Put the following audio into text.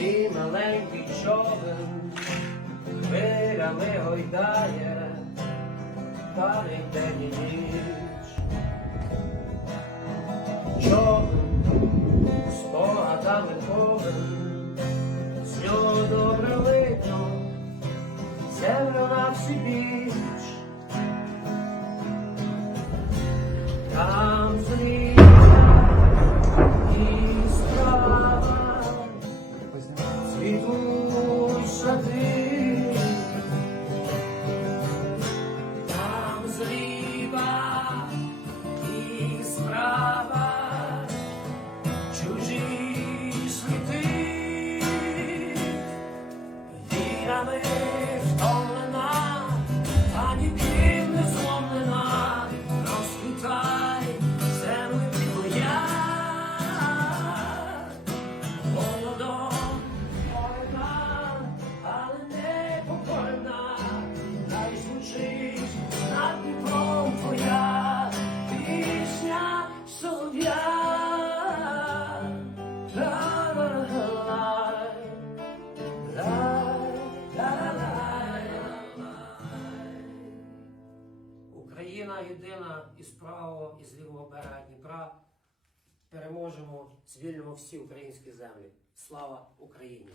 Твій маленький човен хвилями гойдає, парить день і ніч. Човен спогадами повен, з нього добре видно землю на всі біч. Там зліва і справа цвітуть сади, там зліва і справа чужі світи, вірами втомлена, та ніким не зломлена, розквітай землю твоя. Україна єдина із правого і з лівого берега Дніпра. Переможемо, звільнимо всі українські землі. Слава Україні!